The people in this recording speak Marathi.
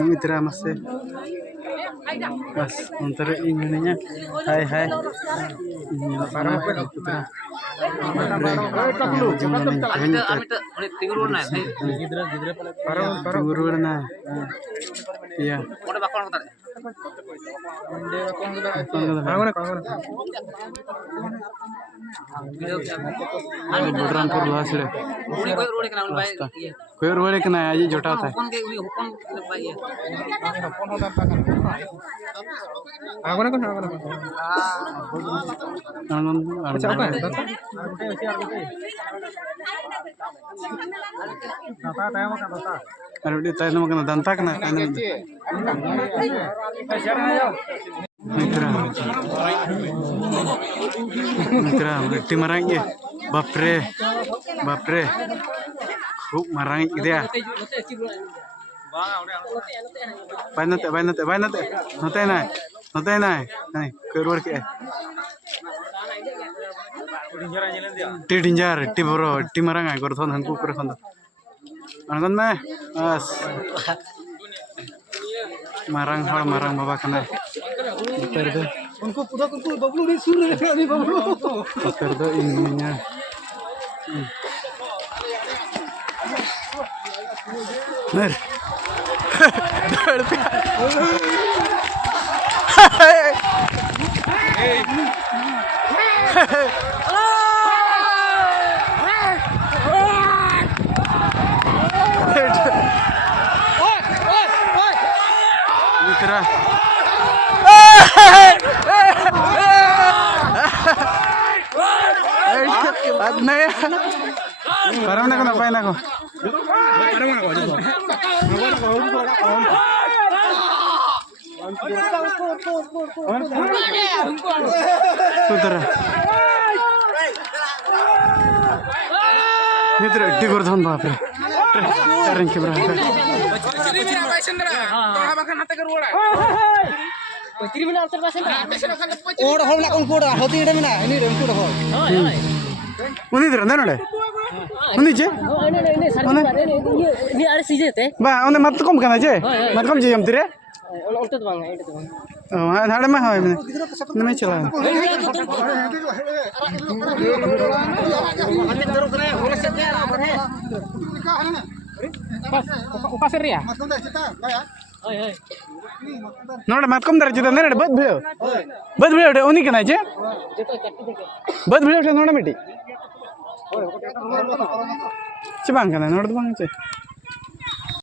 Mitra masih bas untuk ininya hai hai ini para putra tinguruna iya Budrampur luas le koy roade kena aji jota था अरे ताई नमक ना दंता कना मित्रा मित्रा मिट्टी मरांगे बापरे बापरे खूब मरांगे इधर नते ना नहीं करोड़ के टी डिंजार टी बरो टी मरांगा गोरथन हंकु करे खंद अनगन में बस marang hal marang bawa kena terdo उनको पूरा कुछ बबलू नहीं सुन रहे थे अभी Bablu terdo ininya mer Mitra adna ya parang na ko napain ako Mitra Mitra टी gorthon baap re ट्रेन के बराबर उन्हीं नोड़े उन्हीं चे बा उन्हें मत कम करना चे मत कम चाहिए हम तेरे नाड़े में है मैंने नहीं चला नोड़े मत कम दर चिता नोड़े बद भिड़ो उन्हीं के ना चे बद भिड़ो नोड़े मिट्टी चिबांग करना नोड़े तो बांग चे